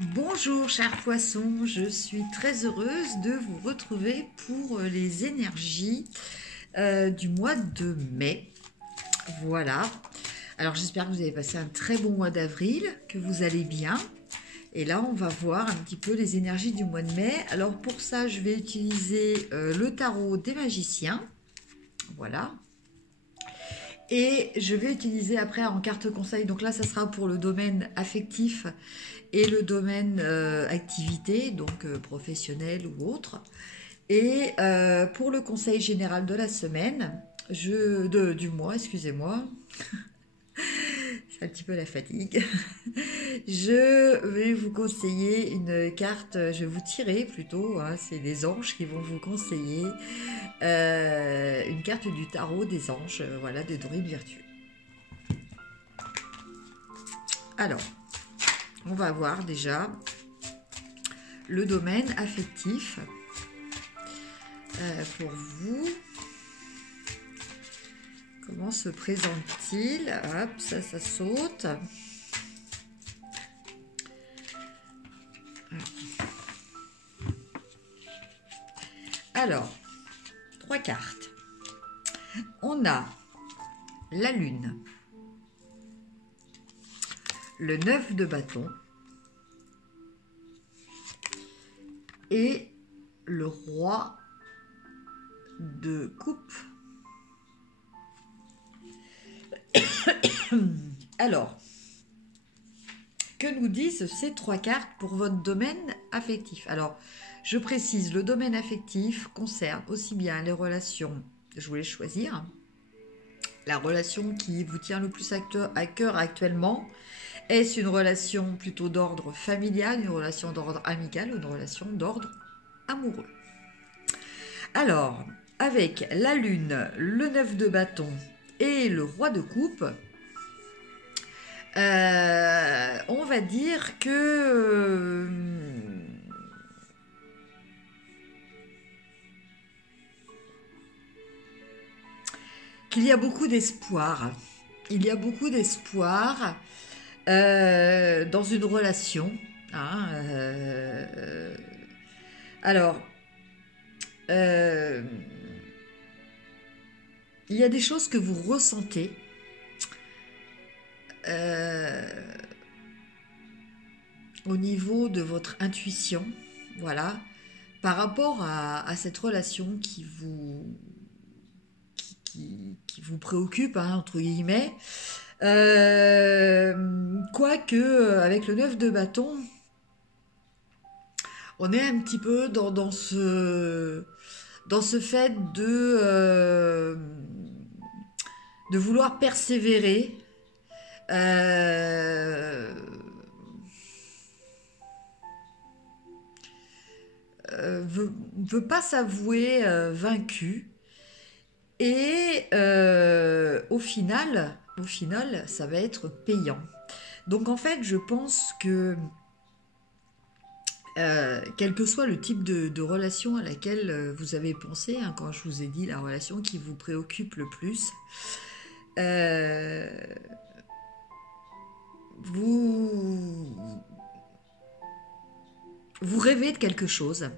Bonjour chers poissons, je suis très heureuse de vous retrouver pour les énergies du mois de mai. Voilà, alors j'espère que vous avez passé un très bon mois d'avril, que vous allez bien. Et là on va voir un petit peu les énergies du mois de mai. Alors pour ça je vais utiliser le tarot des magiciens. Voilà. Et je vais utiliser après en carte conseil, donc là ça sera pour le domaine affectif et le domaine activité, donc professionnel ou autre. Et pour le conseil général de la semaine, du mois, excusez-moi, c'est un petit peu la fatigue, je vais vous conseiller une carte, je vais vous tirer plutôt, hein, c'est les anges qui vont vous conseiller une carte du tarot des anges, voilà, de Druide Vertueux. Alors, on va voir déjà le domaine affectif pour vous. Comment se présente-t-il? Hop, ça saute. Alors, 3 cartes. On a la lune, le 9 de bâton et le roi de coupe. Alors, que nous disent ces 3 cartes pour votre domaine affectif? Alors, je précise, le domaine affectif concerne aussi bien les relations, je voulais choisir, la relation qui vous tient le plus à cœur actuellement. Est-ce une relation plutôt d'ordre familial, une relation d'ordre amical ou une relation d'ordre amoureux? Alors, avec la lune, le 9 de bâton et le roi de coupe, on va dire que qu'il y a beaucoup d'espoir. Il y a beaucoup d'espoir dans une relation. Hein, alors, il y a des choses que vous ressentez au niveau de votre intuition, voilà, par rapport à cette relation qui vous préoccupe, hein, entre guillemets. Quoique, avec le 9 de bâton, on est un petit peu dans ce fait de vouloir persévérer. Veut pas s'avouer vaincu. Et au final, ça va être payant. Donc en fait, je pense que quel que soit le type de relation à laquelle vous avez pensé, hein, quand je vous ai dit la relation qui vous préoccupe le plus, vous rêvez de quelque chose.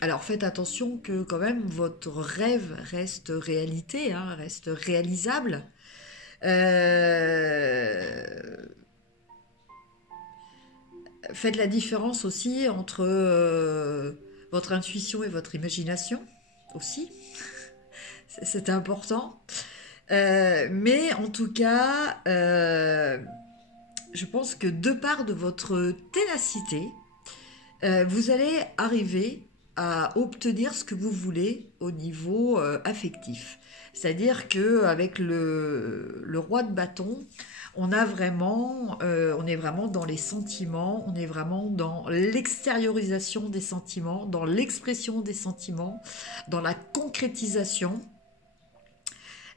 Alors faites attention que quand même votre rêve reste réalité, hein, reste réalisable. Faites la différence aussi entre votre intuition et votre imagination aussi. C'est important. Mais en tout cas, je pense que de part de votre ténacité, vous allez arriver à obtenir ce que vous voulez au niveau affectif. C'est-à-dire qu'avec le roi de bâton, on est vraiment dans les sentiments, on est vraiment dans l'extériorisation des sentiments, dans l'expression des sentiments, dans la concrétisation.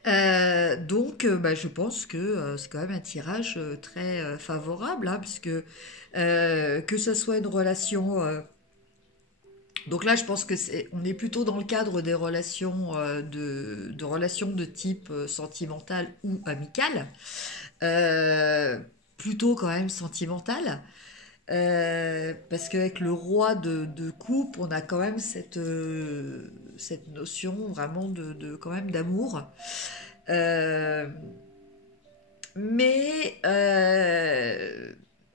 Je pense que c'est quand même un tirage très favorable, hein, puisque que ce soit une relation donc là, je pense que on est plutôt dans le cadre des relations de relations de type sentimental ou amical, plutôt quand même sentimental. Parce qu'avec le roi de coupe, on a quand même cette notion vraiment quand même d'amour. Euh, mais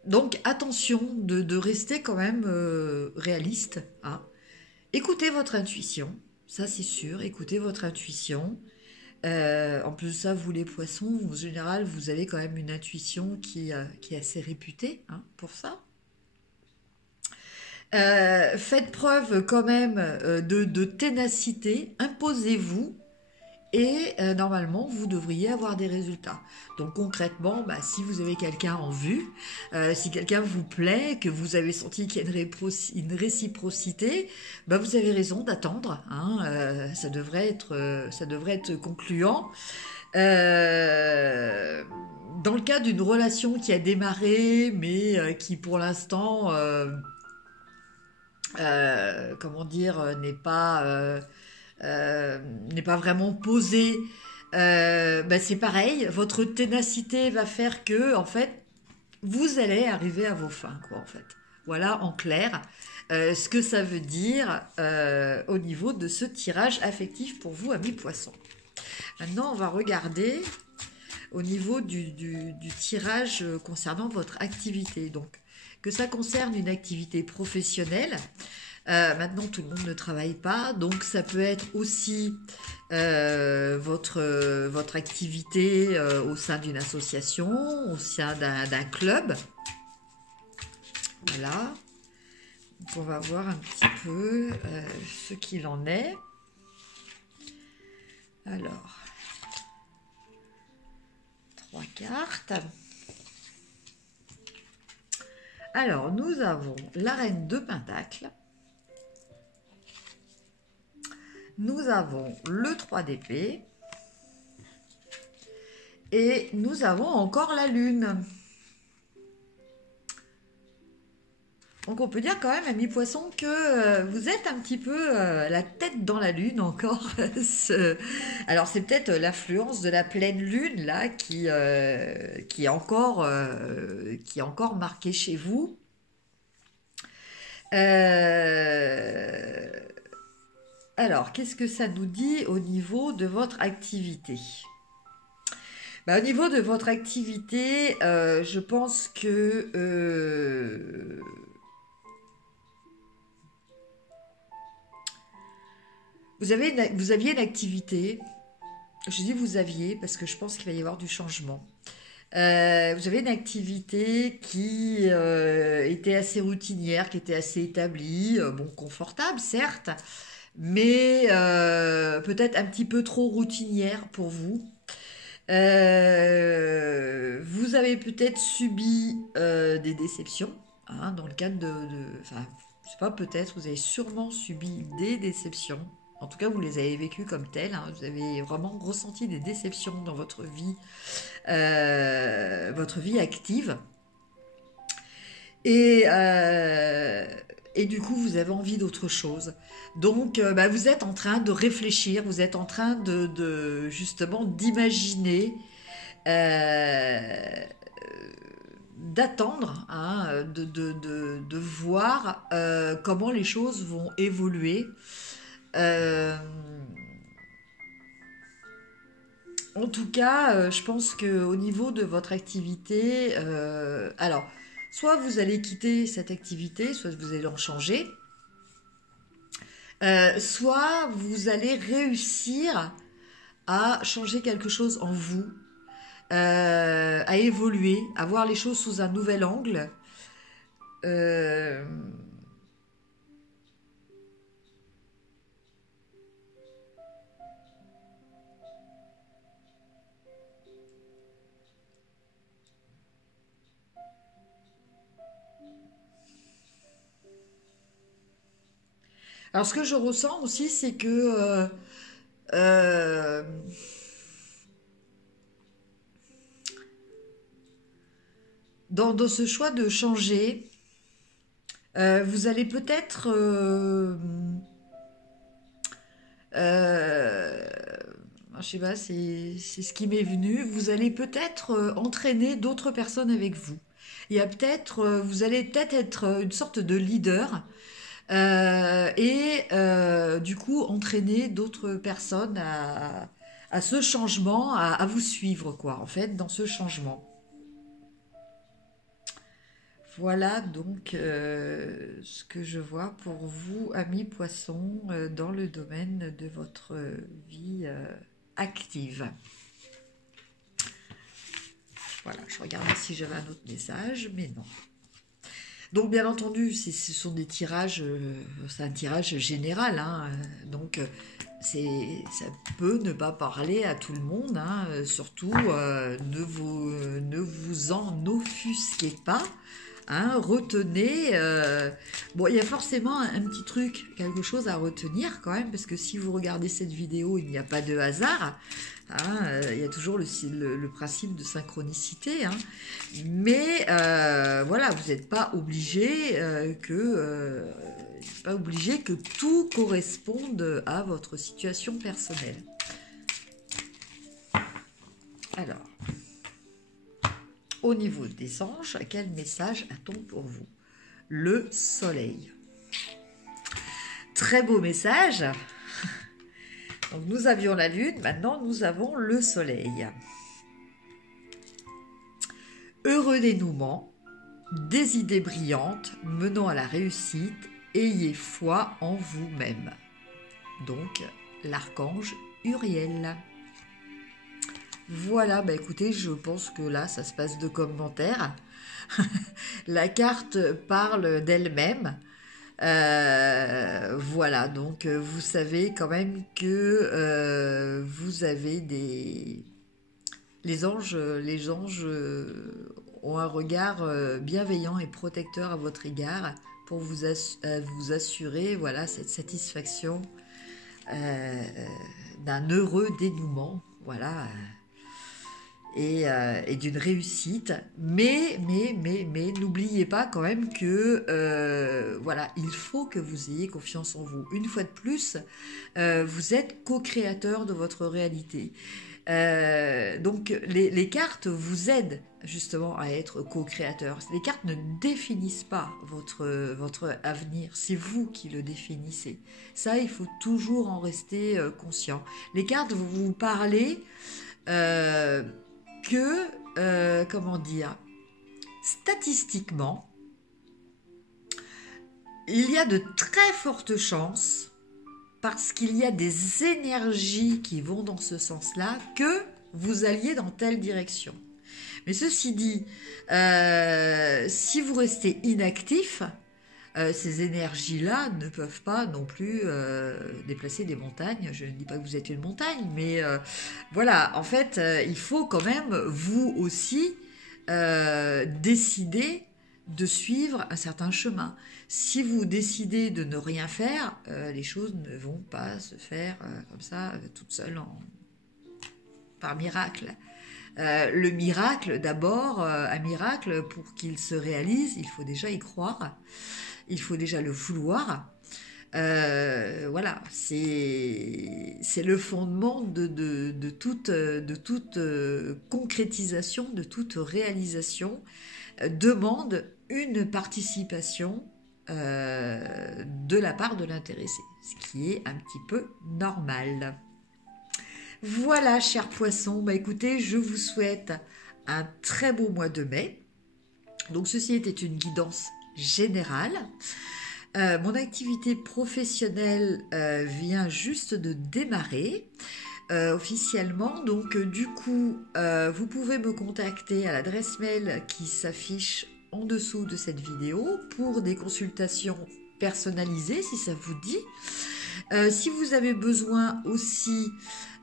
donc attention de rester quand même réaliste, hein. Écoutez votre intuition, ça c'est sûr, écoutez votre intuition. En plus de ça, vous les poissons, en général, vous avez quand même une intuition qui est assez réputée, hein, pour ça. Faites preuve quand même de ténacité, imposez-vous et normalement vous devriez avoir des résultats. Donc concrètement, bah, si vous avez quelqu'un en vue, si quelqu'un vous plaît, que vous avez senti qu'il y a une réciprocité, bah, vous avez raison d'attendre, hein, ça devrait être concluant. Euh, dans le cas d'une relation qui a démarré, mais qui pour l'instant, comment dire, n'est pas vraiment posée, bah, c'est pareil. Votre ténacité va faire que, en fait, vous allez arriver à vos fins, quoi, en fait. Voilà, en clair, ce que ça veut dire au niveau de ce tirage affectif pour vous, amis poissons. Maintenant, on va regarder au niveau du tirage concernant votre activité. Donc, que ça concerne une activité professionnelle. Maintenant, tout le monde ne travaille pas, donc ça peut être aussi votre activité au sein d'une association, au sein d'un club. Voilà. Donc, on va voir un petit peu ce qu'il en est. Alors, 3 cartes. Alors, nous avons la reine de Pentacle. Nous avons le 3 d'épée. Et nous avons encore la lune. Donc on peut dire quand même, amis poissons, que vous êtes un petit peu la tête dans la lune encore. Alors c'est peut-être l'influence de la pleine lune là qui est encore marquée chez vous. Alors qu'est-ce que ça nous dit au niveau de votre activité? Bah, au niveau de votre activité, je pense que vous aviez une activité. Je dis vous aviez parce que je pense qu'il va y avoir du changement. Vous avez une activité qui était assez routinière, qui était assez établie, bon, confortable certes, mais peut-être un petit peu trop routinière pour vous. Vous avez peut-être subi des déceptions, hein, dans le cadre enfin, je sais pas, peut-être, vous avez sûrement subi des déceptions. En tout cas, vous les avez vécues comme telles, hein, vous avez vraiment ressenti des déceptions dans votre vie active. Et, euh, et du coup, vous avez envie d'autre chose. Donc, bah, vous êtes en train de réfléchir, vous êtes en train justement d'imaginer, euh, d'attendre, hein, de voir comment les choses vont évoluer. Euh, En tout cas, je pense qu'au niveau de votre activité, alors, soit vous allez quitter cette activité, soit vous allez en changer, soit vous allez réussir à changer quelque chose en vous, à évoluer, à voir les choses sous un nouvel angle. Euh, alors, ce que je ressens aussi, c'est que euh, dans ce choix de changer, vous allez peut-être Euh, je sais pas, c'est ce qui m'est venu. Vous allez peut-être entraîner d'autres personnes avec vous. Il y a peut-être, vous allez peut-être être une sorte de leader du coup entraîner d'autres personnes à ce changement, à vous suivre quoi, en fait, dans ce changement. Voilà donc ce que je vois pour vous, amis poissons, dans le domaine de votre vie active. Voilà, je regardais si j'avais un autre message, mais non. Donc bien entendu, ce sont des tirages, c'est un tirage général, hein, donc ça peut ne pas parler à tout le monde, hein, surtout ne vous en offusquez pas. Hein, retenez. Bon, il y a forcément un petit truc, quelque chose à retenir quand même, parce que si vous regardez cette vidéo, il n'y a pas de hasard. Hein, il y a toujours le principe de synchronicité. Hein, mais voilà, vous n'êtes pas obligé que tout corresponde à votre situation personnelle. Alors. Au niveau des anges, quel message a-t-on pour vous? Le soleil. Très beau message. Donc nous avions la lune, maintenant nous avons le soleil. Heureux dénouement, des idées brillantes menant à la réussite, ayez foi en vous-même. Donc l'archange Uriel. Voilà, bah écoutez, je pense que là, ça se passe de commentaires. La carte parle d'elle-même. Voilà, donc vous savez quand même que vous avez les anges ont un regard bienveillant et protecteur à votre égard pour vous assurer, voilà, cette satisfaction d'un heureux dénouement, voilà. Et d'une réussite, mais n'oubliez pas quand même que voilà, il faut que vous ayez confiance en vous. Une fois de plus, vous êtes co-créateur de votre réalité. Donc les cartes vous aident justement à être co-créateur. Les cartes ne définissent pas votre avenir, c'est vous qui le définissez. Ça, il faut toujours en rester conscient. Les cartes vous parlez comment dire, statistiquement, il y a de très fortes chances, parce qu'il y a des énergies qui vont dans ce sens-là, que vous alliez dans telle direction. Mais ceci dit, si vous restez inactif, ces énergies-là ne peuvent pas non plus déplacer des montagnes. Je ne dis pas que vous êtes une montagne, mais voilà, en fait, il faut quand même, vous aussi, décider de suivre un certain chemin. Si vous décidez de ne rien faire, les choses ne vont pas se faire comme ça, toutes seules, par miracle. Le miracle, d'abord, un miracle, pour qu'il se réalise, il faut déjà y croire. Il faut déjà le vouloir. Voilà, c'est le fondement de toute concrétisation, de toute réalisation, demande une participation de la part de l'intéressé, ce qui est un petit peu normal. Voilà, chers poissons, bah écoutez, je vous souhaite un très beau mois de mai. Donc ceci était une guidance générale. Mon activité professionnelle vient juste de démarrer officiellement. Donc du coup, vous pouvez me contacter à l'adresse mail qui s'affiche en dessous de cette vidéo pour des consultations personnalisées si ça vous dit. Si vous avez besoin aussi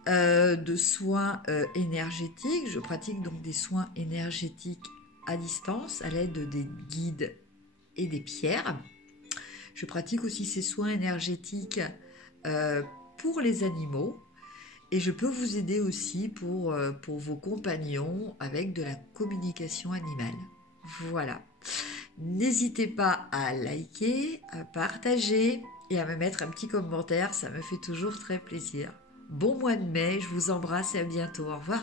de soins énergétiques, je pratique donc des soins énergétiques à distance à l'aide des guides et des pierres. Je pratique aussi ces soins énergétiques pour les animaux et je peux vous aider aussi pour vos compagnons avec de la communication animale. Voilà. N'hésitez pas à liker, à partager et à me mettre un petit commentaire, ça me fait toujours très plaisir. Bon mois de mai, je vous embrasse et à bientôt. Au revoir.